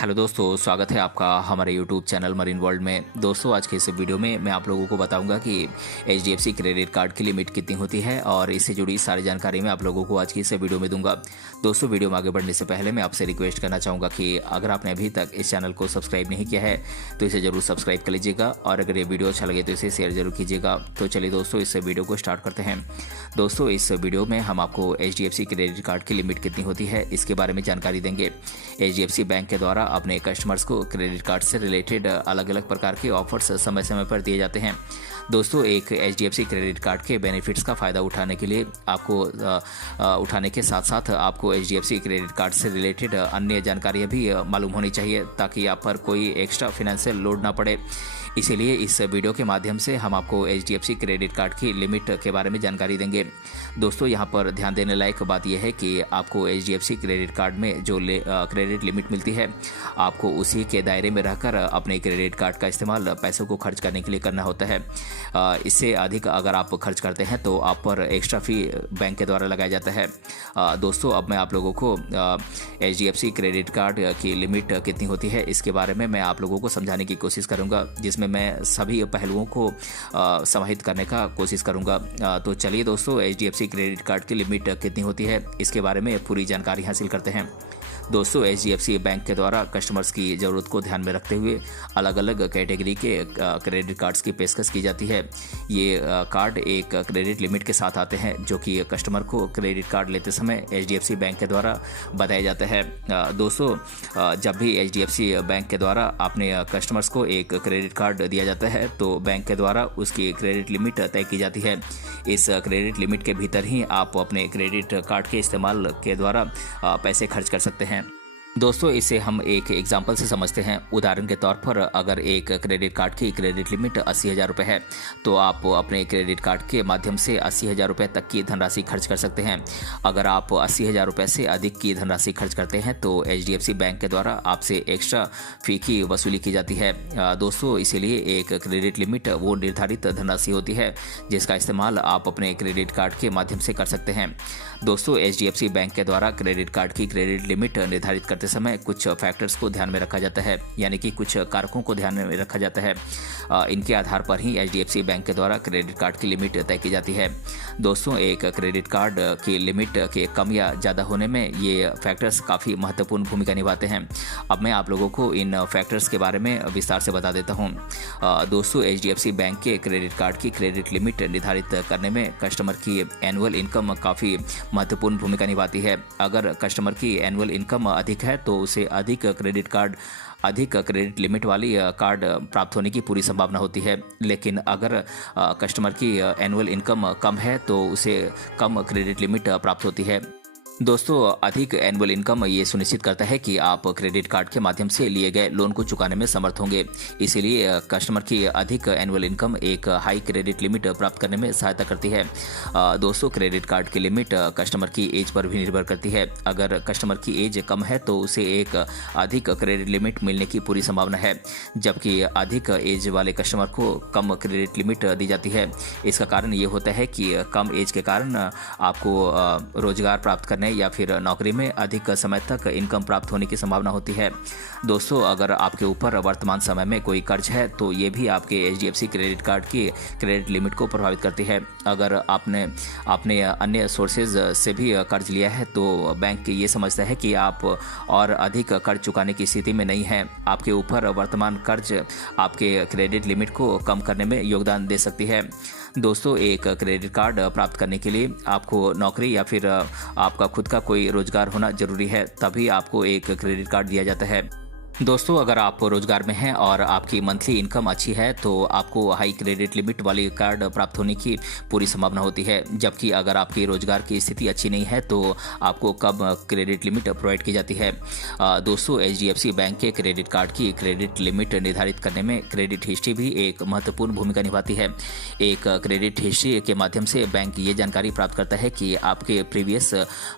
Hello दोस्तों, स्वागत है आपका हमारे यूट्यूब चैनल मरीन वर्ल्ड में। दोस्तों, आज के इस वीडियो में मैं आप लोगों को बताऊंगा कि HDFC क्रेडिट कार्ड की लिमिट कितनी होती है और इससे जुड़ी सारी जानकारी मैं आप लोगों को आज की इस वीडियो में दूंगा। दोस्तों, वीडियो में आगे बढ़ने से पहले मैं आपसे रिक्वेस्ट करना चाहूँगा कि अगर आपने अभी तक इस चैनल को सब्सक्राइब नहीं किया है तो इसे ज़रूर सब्सक्राइब कर लीजिएगा और अगर ये वीडियो अच्छा लगे तो इसे शेयर जरूर कीजिएगा। तो चलिए दोस्तों, इस वीडियो को स्टार्ट करते हैं। दोस्तों, इस वीडियो में हम आपको HDFC क्रेडिट कार्ड की लिमिट कितनी होती है इसके बारे में जानकारी देंगे। HDFC बैंक के द्वारा अपने कस्टमर्स को क्रेडिट कार्ड से रिलेटेड अलग अलग प्रकार के ऑफर्स समय समय पर दिए जाते हैं। दोस्तों, एक HDFC क्रेडिट कार्ड के बेनिफिट्स का फ़ायदा उठाने के लिए आपको उठाने के साथ साथ आपको HDFC क्रेडिट कार्ड से रिलेटेड अन्य जानकारियाँ भी मालूम होनी चाहिए ताकि आप पर कोई एक्स्ट्रा फिनेंशियल लोड ना पड़े। इसीलिए इस वीडियो के माध्यम से हम आपको HDFC क्रेडिट कार्ड की लिमिट के बारे में जानकारी देंगे। दोस्तों, यहाँ पर ध्यान देने लायक बात यह है कि आपको HDFC क्रेडिट कार्ड में जो क्रेडिट लिमिट मिलती है आपको उसी के दायरे में रहकर अपने क्रेडिट कार्ड का इस्तेमाल पैसों को खर्च करने के लिए करना होता है। इससे अधिक अगर आप खर्च करते हैं तो आप पर एक्स्ट्रा फ़ी बैंक के द्वारा लगाया जाता है। दोस्तों, अब मैं आप लोगों को HDFC क्रेडिट कार्ड की लिमिट कितनी होती है इसके बारे में मैं आप लोगों को समझाने की कोशिश करूँगा, जिसमें मैं सभी पहलुओं को समाहित करने का कोशिश करूँगा। तो चलिए दोस्तों, HDFC क्रेडिट कार्ड की लिमिट कितनी होती है इसके बारे में पूरी जानकारी हासिल करते हैं। दोस्तों, HDFC बैंक के द्वारा कस्टमर्स की ज़रूरत को ध्यान में रखते हुए अलग अलग कैटेगरी के क्रेडिट कार्ड्स की पेशकश की जाती है। ये कार्ड एक क्रेडिट लिमिट के साथ आते हैं जो कि कस्टमर को क्रेडिट कार्ड लेते समय HDFC बैंक के द्वारा बताया जाता है। दोस्तों, जब भी HDFC बैंक के द्वारा अपने कस्टमर्स को एक क्रेडिट कार्ड दिया जाता है तो बैंक के द्वारा उसकी क्रेडिट लिमिट तय की जाती है। इस क्रेडिट लिमिट के भीतर ही आप अपने क्रेडिट कार्ड के इस्तेमाल के द्वारा पैसे खर्च कर सकते हैं। दोस्तों, इसे हम एक एग्जाम्पल से समझते हैं। उदाहरण के तौर पर अगर एक क्रेडिट कार्ड की क्रेडिट लिमिट 80,000 रुपये है तो आप अपने क्रेडिट कार्ड के माध्यम से 80,000 रुपये तक की धनराशि खर्च कर सकते हैं। अगर आप 80,000 रुपये से अधिक की धनराशि खर्च करते हैं तो HDFC बैंक के द्वारा आपसे एक्स्ट्रा फ़ी की वसूली की जाती है। दोस्तों, इसीलिए एक क्रेडिट लिमिट वो निर्धारित धनराशि होती है जिसका इस्तेमाल आप अपने क्रेडिट कार्ड के माध्यम से कर सकते हैं। दोस्तों, HDFC बैंक के द्वारा क्रेडिट कार्ड की क्रेडिट लिमिट निर्धारित करते समय कुछ फैक्टर्स को ध्यान में रखा जाता है, यानी कि कुछ कारकों को ध्यान में रखा जाता है। इनके आधार पर ही HDFC बैंक के द्वारा क्रेडिट कार्ड की लिमिट तय की जाती है। दोस्तों, एक क्रेडिट कार्ड की लिमिट के कम या ज़्यादा होने में ये फैक्टर्स काफ़ी महत्वपूर्ण भूमिका निभाते हैं। अब मैं आप लोगों को इन फैक्टर्स के बारे में विस्तार से बता देता हूँ। दोस्तों, HDFC बैंक के क्रेडिट कार्ड की क्रेडिट लिमिट निर्धारित करने में कस्टमर की एनुअल इनकम काफ़ी महत्वपूर्ण भूमिका निभाती है। अगर कस्टमर की एनुअल इनकम अधिक है तो उसे अधिक क्रेडिट लिमिट वाली कार्ड प्राप्त होने की पूरी संभावना होती है। लेकिन अगर कस्टमर की एनुअल इनकम कम है तो उसे कम क्रेडिट लिमिट प्राप्त होती है। दोस्तों, अधिक एनुअल इनकम ये सुनिश्चित करता है कि आप क्रेडिट कार्ड के माध्यम से लिए गए लोन को चुकाने में समर्थ होंगे। इसीलिए कस्टमर की अधिक एनुअल इनकम एक हाई क्रेडिट लिमिट प्राप्त करने में सहायता करती है। दोस्तों, क्रेडिट कार्ड की लिमिट कस्टमर की एज पर भी निर्भर करती है। अगर कस्टमर की एज कम है तो उसे एक अधिक क्रेडिट लिमिट मिलने की पूरी संभावना है, जबकि अधिक एज वाले कस्टमर को कम क्रेडिट लिमिट दी जाती है। इसका कारण ये होता है कि कम एज के कारण आपको रोजगार प्राप्त करने या फिर नौकरी में अधिक समय तक इनकम प्राप्त होने की संभावना होती है। दोस्तों, अगर आपके ऊपर वर्तमान समय में कोई कर्ज है तो ये भी आपके HDFC क्रेडिट कार्ड की क्रेडिट लिमिट को प्रभावित करती है। अगर आपने अन्य सोर्सेज से भी कर्ज लिया है तो बैंक ये समझता है कि आप और अधिक कर्ज चुकाने की स्थिति में नहीं हैं। आपके ऊपर वर्तमान कर्ज आपके क्रेडिट लिमिट को कम करने में योगदान दे सकती है। दोस्तों, एक क्रेडिट कार्ड प्राप्त करने के लिए आपको नौकरी या फिर आपका खुद का कोई रोजगार होना जरूरी है, तभी आपको एक क्रेडिट कार्ड दिया जाता है। दोस्तों, अगर आप रोजगार में हैं और आपकी मंथली इनकम अच्छी है तो आपको हाई क्रेडिट लिमिट वाली कार्ड प्राप्त होने की पूरी संभावना होती है, जबकि अगर आपकी रोजगार की स्थिति अच्छी नहीं है तो आपको कम क्रेडिट लिमिट प्रोवाइड की जाती है। दोस्तों, HDFC बैंक के क्रेडिट कार्ड की क्रेडिट लिमिट निर्धारित करने में क्रेडिट हिस्ट्री भी एक महत्वपूर्ण भूमिका निभाती है। एक क्रेडिट हिस्ट्री के माध्यम से बैंक ये जानकारी प्राप्त करता है कि आपके प्रीवियस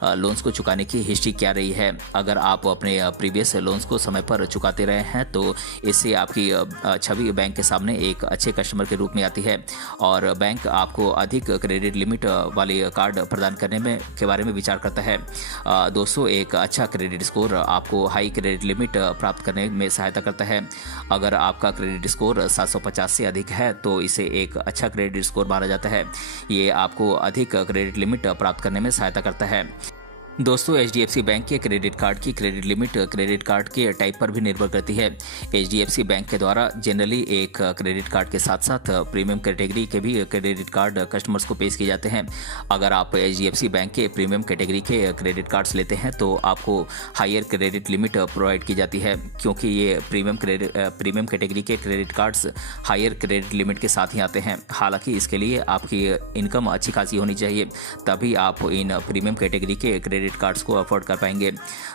लोन्स को चुकाने की हिस्ट्री क्या रही है। अगर आप अपने प्रीवियस लोन्स को समय पर चुकाते रहे हैं तो इससे आपकी छवि बैंक के सामने एक अच्छे कस्टमर के रूप में आती है और बैंक आपको अधिक क्रेडिट लिमिट वाले कार्ड प्रदान करने में के बारे में विचार करता है। दोस्तों, एक अच्छा क्रेडिट स्कोर आपको हाई क्रेडिट लिमिट प्राप्त करने में सहायता करता है। अगर आपका क्रेडिट स्कोर 750 से अधिक है तो इसे एक अच्छा क्रेडिट स्कोर माना जाता है। ये आपको अधिक क्रेडिट लिमिट प्राप्त करने में सहायता करता है। दोस्तों, HDFC बैंक के क्रेडिट कार्ड की क्रेडिट लिमिट क्रेडिट कार्ड के टाइप पर भी निर्भर करती है। HDFC बैंक के द्वारा जनरली एक क्रेडिट कार्ड के साथ साथ प्रीमियम कैटेगरी के भी क्रेडिट कार्ड कस्टमर्स को पेश किए जाते हैं। अगर आप HDFC बैंक के प्रीमियम कैटेगरी के क्रेडिट कार्ड्स लेते हैं तो आपको हायर क्रेडिट लिमिट प्रोवाइड की जाती है, क्योंकि ये प्रीमियम कैटेगरी के credit cards higher credit limit के साथ ही आते हैं। हालांकि इसके लिए आपकी इनकम अच्छी खासी होनी चाहिए, तभी आप इन प्रीमियम कैटेगरी के क्रेडिट कार्ड्स को अफोर्ड कर पाएंगे।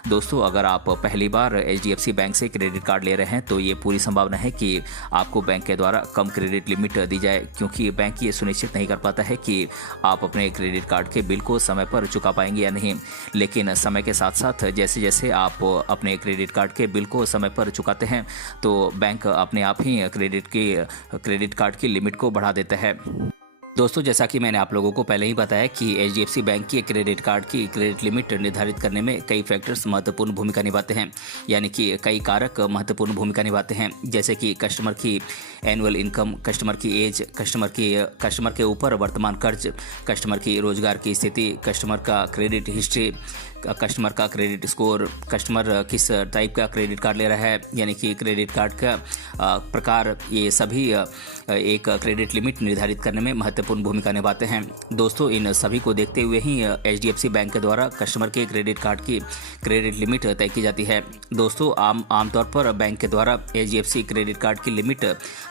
दोस्तों, अगर आप पहली बार HDFC बैंक से क्रेडिट कार्ड ले रहे हैं तो ये पूरी संभावना है कि आपको बैंक के द्वारा कम क्रेडिट लिमिट दी जाए, क्योंकि बैंक ये सुनिश्चित नहीं कर पाता है कि आप अपने क्रेडिट कार्ड के बिल को समय पर चुका पाएंगे या नहीं। लेकिन समय के साथ साथ जैसे जैसे आप अपने क्रेडिट कार्ड के बिल को समय पर चुकाते हैं तो बैंक अपने आप ही क्रेडिट कार्ड की लिमिट को बढ़ा देता है। दोस्तों, जैसा कि मैंने आप लोगों को पहले ही बताया कि HDFC बैंक की क्रेडिट कार्ड की क्रेडिट लिमिट निर्धारित करने में कई फैक्टर्स महत्वपूर्ण भूमिका निभाते हैं, यानी कि कई कारक महत्वपूर्ण भूमिका निभाते हैं, जैसे कि कस्टमर की एनुअल इनकम, कस्टमर की एज, कस्टमर के ऊपर वर्तमान कर्ज, कस्टमर की रोजगार की स्थिति, कस्टमर का क्रेडिट हिस्ट्री, कस्टमर का क्रेडिट स्कोर, कस्टमर किस टाइप का क्रेडिट कार्ड ले रहा है, यानी कि क्रेडिट कार्ड का प्रकार, ये सभी एक क्रेडिट लिमिट निर्धारित करने में महत्वपूर्ण भूमिका निभाते हैं। दोस्तों, इन सभी को देखते हुए ही HDFC बैंक के द्वारा कस्टमर के क्रेडिट कार्ड की क्रेडिट लिमिट तय की जाती है। दोस्तों, आमतौर पर बैंक के द्वारा HDFC क्रेडिट कार्ड की लिमिट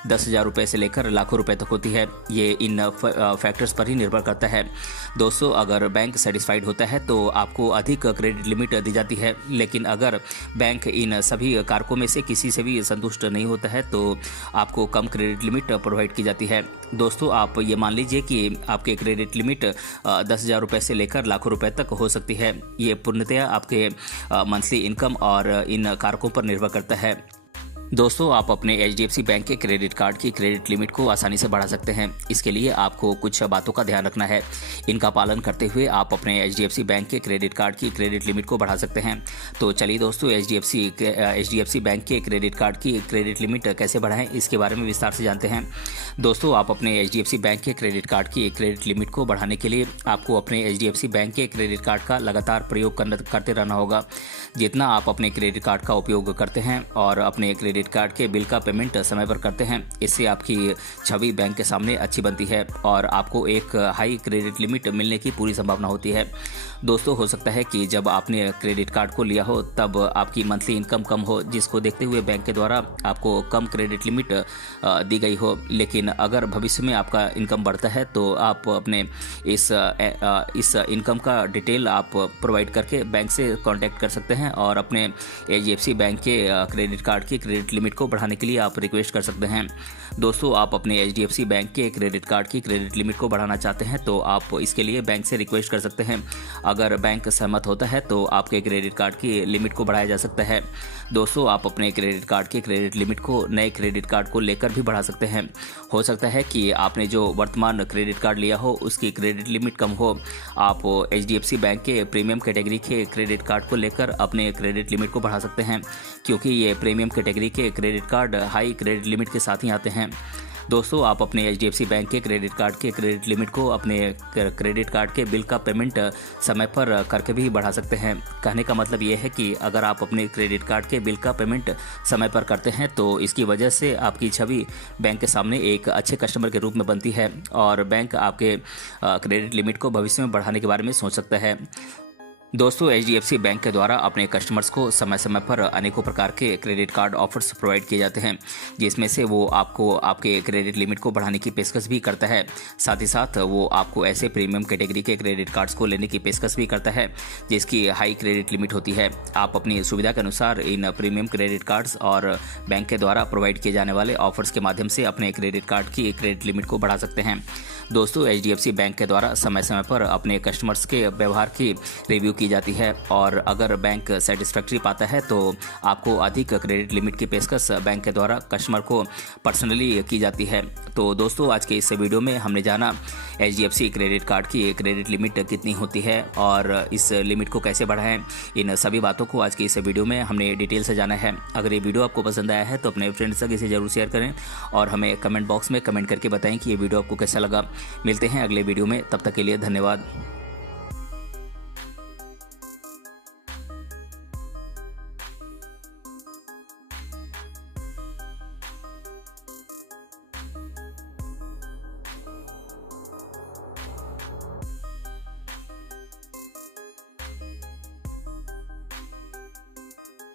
10,000 रुपये से लेकर लाखों रुपए तक होती है। ये इन फैक्टर्स पर ही निर्भर करता है। दोस्तों, अगर बैंक सेटिस्फाइड होता है तो आपको अधिक क्रेडिट लिमिट दी जाती है, लेकिन अगर बैंक इन सभी कारकों में से किसी से भी संतुष्ट नहीं होता है तो आपको कम क्रेडिट लिमिट प्रोवाइड की जाती है। दोस्तों, आप ये मान लीजिए कि आपके क्रेडिट लिमिट 10,000 रुपये से लेकर लाखों रुपए तक हो सकती है। ये पूर्णतया आपके मंथली इनकम और इन कारकों पर निर्भर करता है। दोस्तों, आप अपने HDFC बैंक के क्रेडिट कार्ड की क्रेडिट लिमिट को आसानी से बढ़ा सकते हैं। इसके लिए आपको कुछ बातों का ध्यान रखना है। इनका पालन करते हुए आप अपने HDFC बैंक के क्रेडिट कार्ड की क्रेडिट लिमिट को बढ़ा सकते हैं। तो चलिए दोस्तों, HDFC बैंक के क्रेडिट कार्ड की क्रेडिट लिमिट कैसे बढ़ाएं, इसके बारे में विस्तार से जानते हैं। दोस्तों, आप अपने HDFC बैंक के क्रेडिट कार्ड की क्रेडिट लिमिट को बढ़ाने के लिए आपको अपने HDFC बैंक के क्रेडिट कार्ड का लगातार प्रयोग करते रहना होगा। जितना आप अपने क्रेडिट कार्ड का उपयोग करते हैं और अपने क्रेडिट कार्ड के बिल का पेमेंट समय पर करते हैं, इससे आपकी छवि बैंक के सामने अच्छी बनती है और आपको एक हाई क्रेडिट लिमिट मिलने की पूरी संभावना होती है। दोस्तों, हो सकता है कि जब आपने क्रेडिट कार्ड को लिया हो तब आपकी मंथली इनकम कम हो, जिसको देखते हुए बैंक के द्वारा आपको कम क्रेडिट लिमिट दी गई हो। लेकिन अगर भविष्य में आपका इनकम बढ़ता है तो आप अपने इस इनकम का डिटेल आप प्रोवाइड करके बैंक से कांटेक्ट कर सकते हैं और अपने HDFC बैंक के क्रेडिट कार्ड की क्रेडिट लिमिट को बढ़ाने के लिए आप रिक्वेस्ट कर सकते हैं। दोस्तों, आप अपने HDFC बैंक के क्रेडिट कार्ड की क्रेडिट लिमिट को बढ़ाना चाहते हैं तो आप इसके लिए बैंक से रिक्वेस्ट कर सकते हैं। अगर बैंक सहमत होता है तो आपके क्रेडिट कार्ड की लिमिट को बढ़ाया जा सकता है। दोस्तों, आप अपने क्रेडिट कार्ड की क्रेडिट लिमिट को नए क्रेडिट कार्ड को लेकर भी बढ़ा सकते हैं। हो सकता है कि आपने जो वर्तमान क्रेडिट कार्ड लिया हो उसकी क्रेडिट लिमिट कम हो। आप HDFC बैंक के प्रीमियम कैटेगरी के क्रेडिट कार्ड को लेकर अपने क्रेडिट लिमिट को बढ़ा सकते हैं, क्योंकि ये प्रीमियम कैटेगरी के credit card high credit limit के साथ ही आते हैं। दोस्तों, आप अपने HDFC बैंक के क्रेडिट कार्ड के क्रेडिट लिमिट को अपने क्रेडिट कार्ड के बिल का पेमेंट समय पर करके भी बढ़ा सकते हैं। कहने का मतलब ये है कि अगर आप अपने क्रेडिट कार्ड के बिल का पेमेंट समय पर करते हैं तो इसकी वजह से आपकी छवि बैंक के सामने एक अच्छे कस्टमर के रूप में बनती है और बैंक आपके क्रेडिट लिमिट को भविष्य में बढ़ाने के बारे में सोच सकता है। दोस्तों, HDFC बैंक के द्वारा अपने कस्टमर्स को समय समय पर अनेकों प्रकार के क्रेडिट कार्ड ऑफर्स प्रोवाइड किए जाते हैं, जिसमें से वो आपको आपके क्रेडिट लिमिट को बढ़ाने की पेशकश भी करता है। साथ ही साथ वो आपको ऐसे प्रीमियम कैटेगरी के क्रेडिट कार्ड्स को लेने की पेशकश भी करता है जिसकी हाई क्रेडिट लिमिट होती है। आप अपनी सुविधा के अनुसार इन प्रीमियम क्रेडिट कार्ड्स और बैंक के द्वारा प्रोवाइड किए जाने वाले ऑफर्स के माध्यम से अपने क्रेडिट कार्ड की क्रेडिट लिमिट को बढ़ा सकते हैं। दोस्तों, HDFC बैंक के द्वारा समय समय पर अपने कस्टमर्स के व्यवहार की रिव्यू की की जाती है और अगर बैंक सेटिस्फैक्ट्री पाता है तो आपको अधिक क्रेडिट लिमिट की पेशकश बैंक के द्वारा कस्टमर को पर्सनली की जाती है। तो दोस्तों आज के इस वीडियो में हमने जाना HDFC क्रेडिट कार्ड की क्रेडिट लिमिट कितनी होती है और इस लिमिट को कैसे बढ़ाएं। इन सभी बातों को आज की इस वीडियो में हमने डिटेल से जाना है। अगर ये वीडियो आपको पसंद आया है तो अपने फ्रेंड्स तक इसे जरूर शेयर करें और हमें कमेंट बॉक्स में कमेंट करके बताएं कि ये वीडियो आपको कैसा लगा। मिलते हैं अगले वीडियो में, तब तक के लिए धन्यवाद।